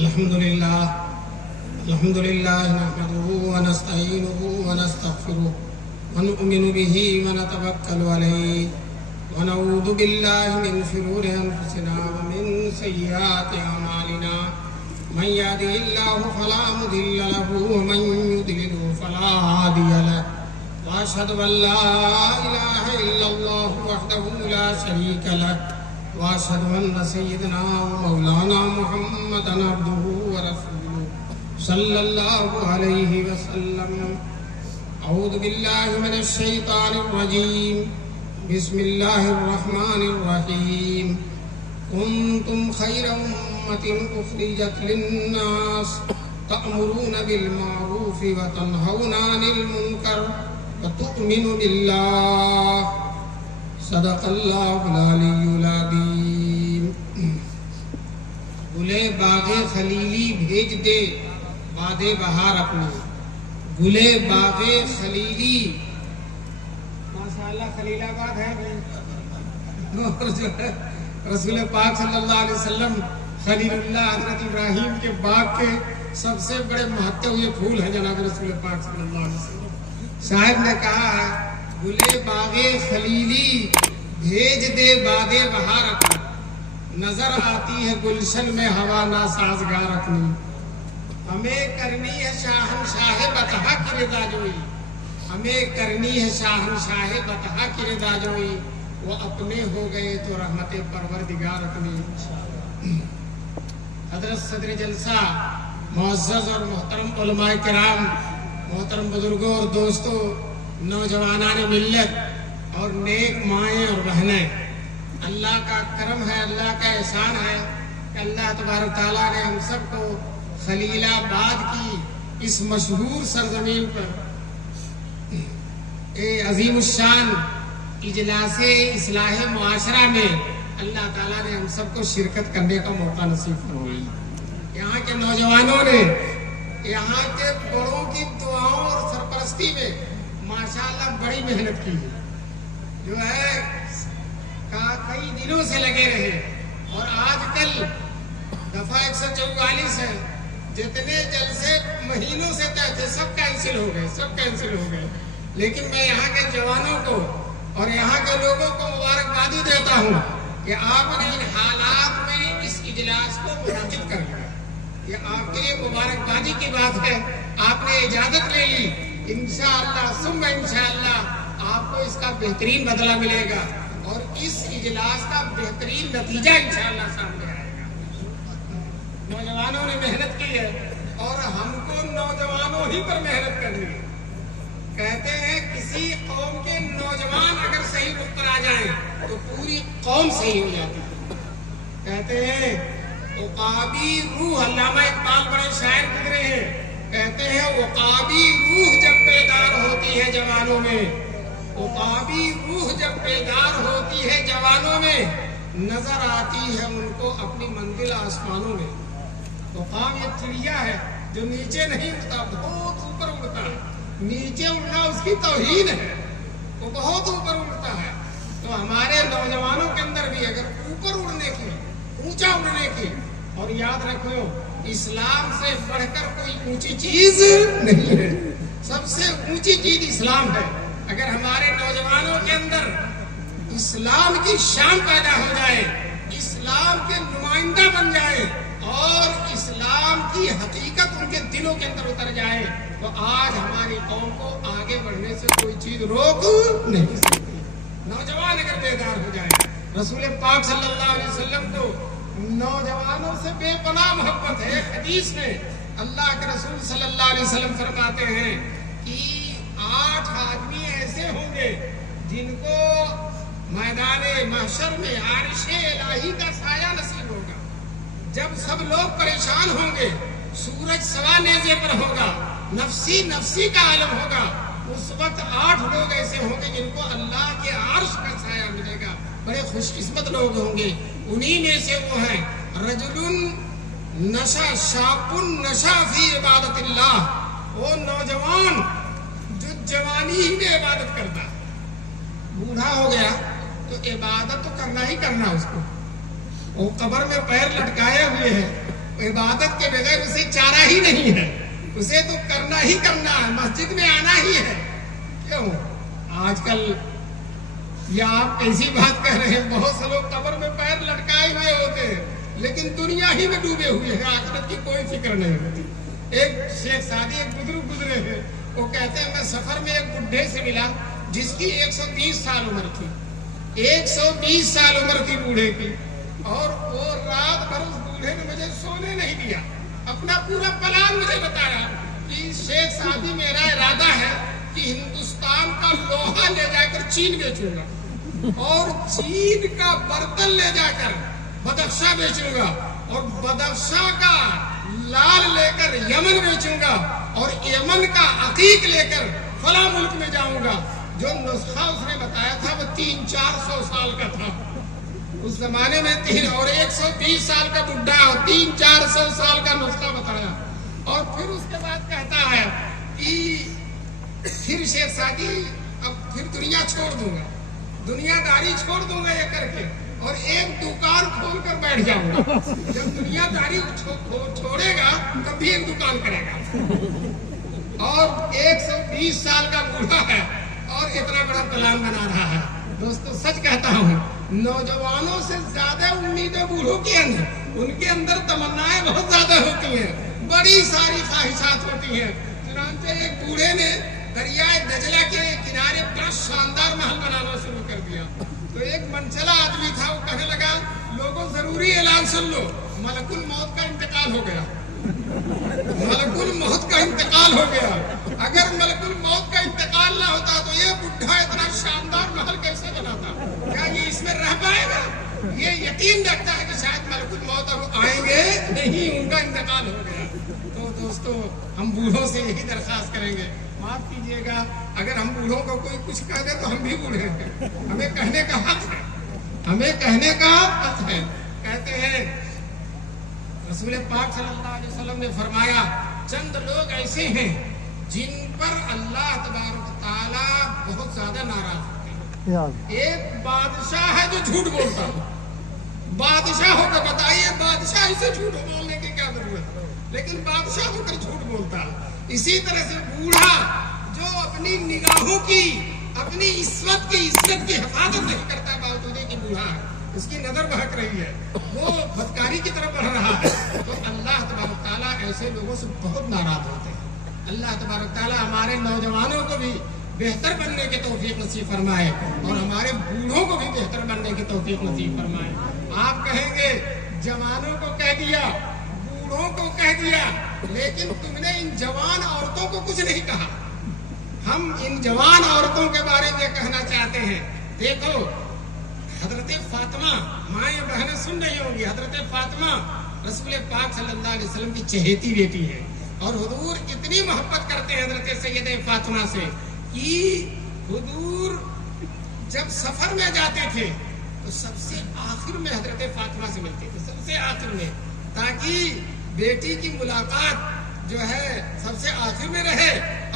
الحمد لله نحمده ونستعينه ونستغفره ونؤمن به ونتوكل عليه ونعوذ بالله من شرور أنفسنا ومن سيئات أعمالنا من يهده الله فلا مضل له ومن يضلل فلا هادي له وأشهد أن لا إله إلا الله وحده لا شريك له وأشهد أن سيدنا ومولانا محمدا عبده ورسوله صلى الله عليه وسلم. أعوذ بالله من الشيطان الرجيم. بسم الله الرحمن الرحيم. كنتم خير أمة أخرجت للناس تأمرون بالمعروف وتنهون عن المنكر وتؤمنون بالله. صدق اللہ العلی العظیم. گلے باغ خلیلی بھیج دے باد بہار اپنی. گلے باغ خلیلی ماشاءاللہ خلیل آباد ہے رسول پاک صلی اللہ علیہ وسلم خلیل اللہ حضرت ابراہیم کے باغ کے سب سے بڑے مہتے ہوئے پھول ہیں جناب رسول پاک صلی اللہ علیہ وسلم. صاحب نے کہا گلے باغ خلیلی بھیج دے باد بہار اپنی. نظر آتی ہے گلشن میں ہوا ناسازگار اپنی. ہمیں کرنی ہے شاہنشاہ بطحا کی رضا جوئی. ہمیں کرنی ہے شاہنشاہ بطحا کی رضا جوئی. وہ اپنے ہو گئے تو رحمت پروردگار اپنی. حضرت صدر جلسہ معزز اور محترم علماء کرام، محترم بزرگوں اور دوستوں، نوجوانان ملت اور نیک مائیں اور بہنیں، اللہ کا کرم ہے، اللہ کا احسان ہے کہ اللہ تبارک تعالیٰ نے ہم سب کو خلیل آباد کی اس مشہور سرزمین پر عظیم الشان اجلاس اصلاح معاشرہ میں اللہ تعالیٰ نے ہم سب کو شرکت کرنے کا موقع نصیب فرمایا. یہاں کے نوجوانوں نے یہاں کے بڑوں کی دعاؤں اور سرپرستی میں ماشاءاللہ بڑی محنت کی ہے، جو ہے کئی دنوں سے لگے رہے. اور آج کل دفعہ 144 ہے. جتنے جلسے مہینوں سے طے تھے سب کینسل ہو گئے. لیکن میں یہاں کے جوانوں کو اور یہاں کے لوگوں کو مبارکبادی دیتا ہوں کہ آپ نے ان حالات میں اس اجلاس کو منعقد کر لیا. یہ آپ کے لیے مبارکبادی کی بات ہے. آپ نے اجازت لے لی. انشاءاللہ ثم انشاءاللہ آپ کو اس کا بہترین بدلہ ملے گا اور اس اجلاس کا بہترین نتیجہ انشاءاللہ سامنے آئے گا. نوجوانوں نے محنت کی ہے اور ہم کو نوجوانوں ہی پر محنت کرنی ہے. کہتے ہیں کسی قوم کے نوجوان اگر صحیح رخ پر آ جائیں تو پوری قوم صحیح ہو جاتی ہے. کہتے ہیں عقابی روح، علامہ اقبال بڑے شاعر گزرے ہیں، کہتے ہیں عقابی روح جب بیدار ہوتی ہے جوانوں میں، عقابی روح جب بیدار ہوتی ہے جوانوں میں، نظر آتی ہے ان کو اپنی منزل آسمانوں میں. عقاب یہ چڑیا ہے جو نیچے نہیں اڑتا، بہت اوپر اڑتا ہے. نیچے اڑنا اس کی توہین ہے، وہ بہت اوپر اڑتا ہے. تو ہمارے نوجوانوں کے اندر بھی اگر اوپر اڑنے کی، اونچا اڑنے کی، اور یاد رکھو اسلام سے بڑھ کر کوئی اونچی چیز نہیں ہے. سب سے اونچی چیز اسلام ہے. اگر ہمارے نوجوانوں کے اندر اسلام کی شان پیدا ہو جائے، اسلام کے نمائندہ بن جائے اور اسلام کی حقیقت ان کے دلوں کے اندر اتر جائے تو آج ہماری قوم کو آگے بڑھنے سے کوئی چیز روک نہیں سکتی. نوجوان اگر بیدار ہو جائے، رسول پاک صلی اللہ علیہ وسلم کو نوجوانوں سے بے پناہ محبت ہے. ایک حدیث میں اللہ کے رسول صلی اللہ علیہ وسلم فرماتے ہیں کہ 8 آدمی ایسے ہوں گے جن کو میدان محشر میں عرش الہی کا سایہ نصیب ہوگا. جب سب لوگ پریشان ہوں گے، سورج سوا نیزے پر ہوگا، نفسی کا عالم ہوگا، اس وقت 8 لوگ ایسے ہوں گے جن کو اللہ کے عرش کا سایہ ملے گا. بڑے خوش قسمت لوگ ہوں گے. انہی میں سے وہ ہیں رجل نشا شاب نشا فی عبادت اللہ، وہ نوجوان جو جوانی ہی میں عبادت کرتا. بوڑھا ہو گیا تو عبادت تو کرنا ہی کرنا اس کو. وہ قبر میں پیر لٹکائے ہوئے ہیں، عبادت کے بغیر اسے چارہ ہی نہیں ہے، اسے تو کرنا ہی کرنا ہے، مسجد میں آنا ہی ہے۔ کیوں آج کل یا آپ ایسی بات کہہ رہے ہیں، بہت سے لوگ قبر میں پیر لٹکائے ہوئے ہوتے ہیں لیکن دنیا ہی میں ڈوبے ہوئے ہیں، آخرت کی کوئی فکر نہیں ہوتی۔ ایک شیخ سعدی ایک بزرگ گزرے ہیں، وہ کہتے ہیں میں سفر میں ایک بڈھے سے ملا جس کی 120 سال عمر تھی، 120 سال عمر تھی بوڑھے کی، اور وہ رات بھر اس بوڑھے نے مجھے سونے نہیں دیا، اپنا پورا پلان مجھے بتایا کہ شیخ سعدی میرا ارادہ ہے کہ ہندوستان کا لوہا لے جا کر چین بیچوں گا اور چین کا برتن لے جا کر بدخشاں بیچوں گا اور بدخشاں کا لال لے کر یمن بیچوں گا اور یمن کا عقیق لے کر فلاں ملک میں جاؤں گا۔ جو نسخہ اس نے بتایا تھا وہ 300-400 سال کا تھا اس زمانے میں، اور 120 سال کا بڈھا اور 300-400 سال کا نسخہ بتایا، اور پھر اس کے بعد کہتا ہے کہ پھر شیخ سعدی اب پھر دنیا چھوڑ دوں گا، دنیا داری چھوڑ دوں گا یہ کر کے، اور ایک دکان کھول کر بیٹھ جاؤں گا۔ جب دنیا داری چھوڑے گا تب بھی ایک دکان کرے گا، اور 120 سال کا بوڑھا ہے اور اتنا بڑا پلان بنا رہا ہے۔ دوستو سچ کہتا ہوں، نوجوانوں سے زیادہ امیدیں بوڑھوں کی ہیں، ان کے اندر تمنائیں بہت زیادہ ہوتی ہیں، بڑی ساری خواہشات ہوتی ہیں۔ چنانچہ ایک بوڑھے نے دریائے دجلہ کے کنارے بڑا شاندار محل بنانا شروع کر دیا، تو ایک منچلا آدمی تھا، وہ کہنے لگا لوگوں ضروری اعلان سن لو، ملک الموت کا انتقال ہو گیا، ملک الموت کا انتقال ہو گیا۔ اگر ملک الموت کا انتقال نہ ہوتا تو یہ بڈھا اتنا شاندار محل کیسے بناتا؟ کیا یہ اس میں رہ پائے گا؟ یہ یقین رکھتا ہے کہ شاید ملک الموت اب آئیں گے نہیں، ان کا انتقال ہو گیا۔ تو دوستو ہم بوڑھوں سے یہی درخواست کریں گے، معاف کیجیے گا اگر ہم بوڑھوں کو کوئی کچھ کہہ دے تو ہم بھی بوڑھے ہیں، ہمیں کہنے کا حق ہے، ہمیں کہنے کا حق ہے۔ کہتے ہیں رسول پاک صلی اللہ علیہ وسلم نے فرمایا چند لوگ ایسے ہیں جن پر اللہ تبارک تعالیٰ بہت زیادہ ناراض ہوتے ہیں۔ ایک بادشاہ ہے جو جھوٹ بولتا ہے، بادشاہ ہو کر بتائیے بادشاہ سے جھوٹ بولنے کی کیا ضرورت ہے، لیکن بادشاہ ہو کر جھوٹ بولتا ہے۔ اسی طرح سے بوڑھا جو اپنی نگاہوں کی، اپنی عصمت کی حفاظت نہیں کرتا، باوجود کہ بوڑھا ہے، اس کی نظر بہک رہی ہے، وہ بدکاری کی طرف بڑھ رہا ہے، تو اللہ تبارک تعالیٰ ایسے لوگوں سے بہت ناراض ہوتے ہیں۔ اللہ تبارک تعالیٰ ہمارے نوجوانوں کو بھی بہتر بننے کی توفیق نصیب فرمائے اور ہمارے بوڑھوں کو بھی بہتر بننے کی توفیق نصیب فرمائے۔ آپ کہیں گے جوانوں کو کہہ دیا، بوڑھوں کو کہہ دیا، لیکن تم نے ان جوان عورتوں کو کچھ نہیں کہا۔ ہم ان جوان عورتوں کے بارے میں کہنا چاہتے ہیں، دیکھو حضرت فاطمہ، مائیں بہنیں سن رہی ہوں گی، حضرت فاطمہ رسول پاک صلی اللہ علیہ وسلم کی چہیتی بیٹی ہے، اور حضور اتنی محبت کرتے ہیں حضرت سیدہ فاطمہ سے کہ حضور جب سفر میں جاتے تھے تو سب سے آخر میں حضرت فاطمہ سے ملتے تھے، سب سے آخر میں، تاکہ بیٹی کی ملاقات جو ہے سب سے آخر میں رہے،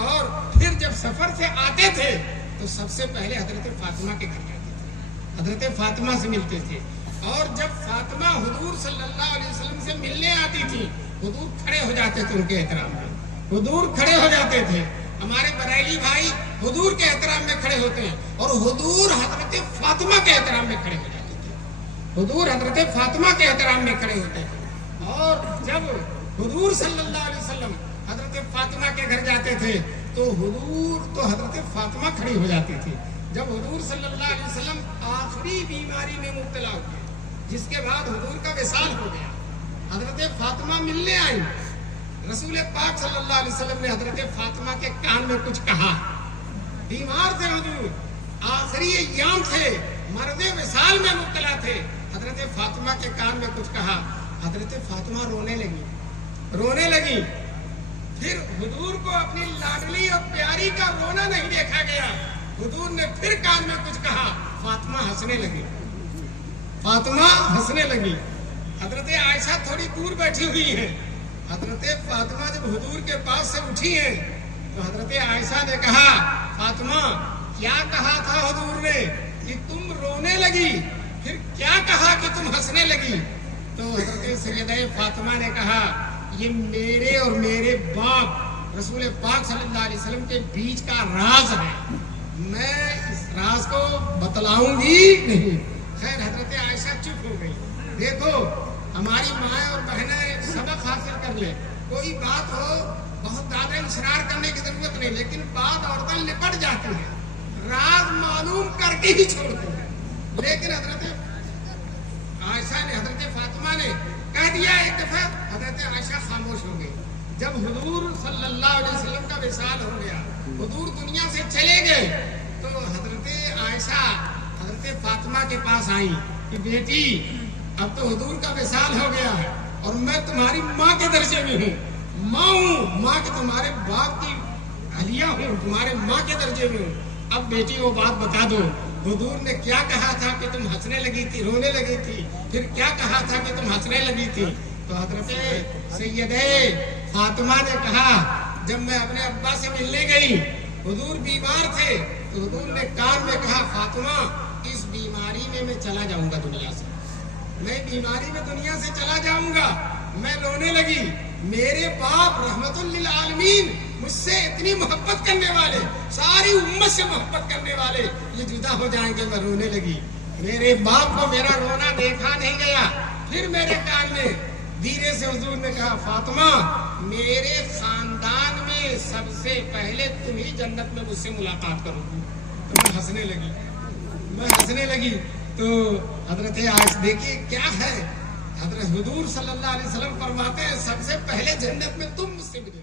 اور پھر جب سفر سے آتے تھے تو سب سے پہلے حضرت فاطمہ کے گھر جاتے تھے، حضرت فاطمہ سے ملتے تھے۔ اور جب فاطمہ حضور صلی اللہ علیہ وسلم سے ملنے آتی تھی حضور کھڑے ہو جاتے تھے، ان کے احترام میں حضور کھڑے ہو جاتے تھے۔ ہمارے بریلی بھائی حضور کے احترام میں کھڑے ہوتے ہیں، اور حضور حضرت فاطمہ کے احترام میں کھڑے ہو جاتے تھے، حضور حضرت فاطمہ کے احترام میں کھڑے ہوتے تھے۔ اور جب حضور صلی اللہ علیہ وسلم حضرت فاطمہ کے گھر جاتے تھے تو حضرت فاطمہ کھڑی ہو جاتی تھی۔ جب حضور صلی اللہ علیہ وسلم آخری بیماری میں مبتلا ہوئے، جس کے بعد حضور کا وصال ہو گیا، حضرت فاطمہ ملنے آئی، رسول پاک صلی اللہ علیہ وسلم نے حضرت فاطمہ کے کان میں کچھ کہا۔ بیمار تھے حضور، آخری ایام تھے، مرد وصال میں مبتلا تھے، حضرت فاطمہ کے کان میں کچھ کہا، حضرت فاطمہ رونے لگی۔ پھر حضور کو اپنی لاڈلی اور پیاری کا رونا نہیں دیکھا گیا، حضور نے پھر کان میں کچھ کہا، فاطمہ ہنسنے لگی۔ حضرت عائشہ تھوڑی دور بیٹھی ہوئی ہیں، حضرت فاطمہ جب حضور کے پاس سے اٹھی ہیں تو حضرت عائشہ نے کہا فاطمہ کیا کہا تھا حضور نے کہ تم رونے لگی، پھر کیا کہا کہ تم ہنسنے لگی؟ تو حضرت سیدہ فاطمہ نے کہا یہ میرے اور میرے باپ رسول پاک صلی اللہ علیہ وسلم کے بیچ کا راز ہے، میں اس راز کو بتلاؤں گی نہیں۔ خیر حضرت عائشہ چپ ہو گئی۔ دیکھو ہماری مائیں اور بہنیں سبق حاصل کر لے، کوئی بات ہو بہت زیادہ اصرار کرنے کی ضرورت نہیں، لیکن بعض عورتیں لپٹ جاتی ہیں، راز معلوم کر کے ہی چھوڑتی ہیں۔ لیکن حضرت عائشہ نے، حضرت فاطمہ نے کہہ دیا ایک دفعہ، حضرت عائشہ خاموش ہو گئی۔ جب حضور صلی اللہ علیہ وسلم کا وصال ہو گیا، حضور دنیا سے چلے گئے، تو حضرت عائشہ حضرت فاطمہ کے پاس آئی کہ بیٹی اب تو حضور کا وصال ہو گیا ہے اور میں تمہاری ماں کے درجے میں ہوں، ماں ہوں، ماں کے تمہارے باپ کی اہلیہ ہوں، تمہارے ماں کے درجے میں ہوں، اب بیٹی وہ بات بتا دو، حضور نے کیا کہا تھا کہ تم ہنسنے لگی تھی، رونے لگی تھی، پھر کیا کہا تھا کہ تم ہنسنے لگی تھی؟ تو حضرت سیدہ فاطمہ نے کہا جب میں اپنے ابا سے ملنے گئی، حضور بیمار تھے، تو حضور نے کان میں کہا فاطمہ اس بیماری میں چلا جاؤں گا دنیا سے، میں بیماری میں دنیا سے چلا جاؤں گا۔ میں رونے لگی، میرے باپ رحمت للعالمین مجھ سے اتنی محبت کرنے والے، ساری امت سے محبت کرنے والے یہ جدا ہو جائیں گے، میں رونے لگی۔ میرے باپ کو میرا رونا دیکھا نہیں گیا۔ پھر میرے کان میں دھیرے سے حضور نے کہا فاطمہ میرے خاندان میں سب سے پہلے تم ہی جنت میں مجھ سے ملاقات کرو گی۔ تو میں ہنسنے لگی، تو حضرت عائشہ دیکھیے کیا ہے، حضرت حضور صلی اللہ علیہ وسلم فرماتے ہیں سب سے پہلے جنت میں تم مجھ سے ملے۔